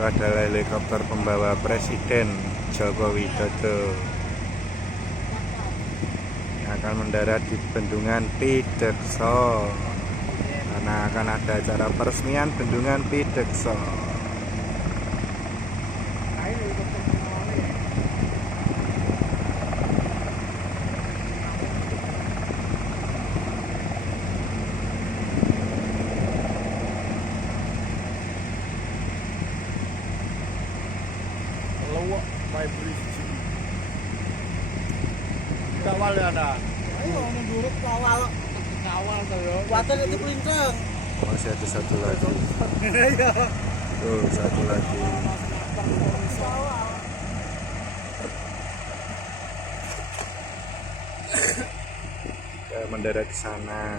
Itu adalah helikopter pembawa Presiden Joko Widodo yang akan mendarat di Bendungan Pidekso karena akan ada acara peresmian Bendungan Pidekso. Lewat by bridge. Kawal ya ada. Ayo menurut kawal. Kawal tuh. Water itu kenceng. Masih ada satu lagi. Iya. Tuh, satu lagi. Mendarat di sana.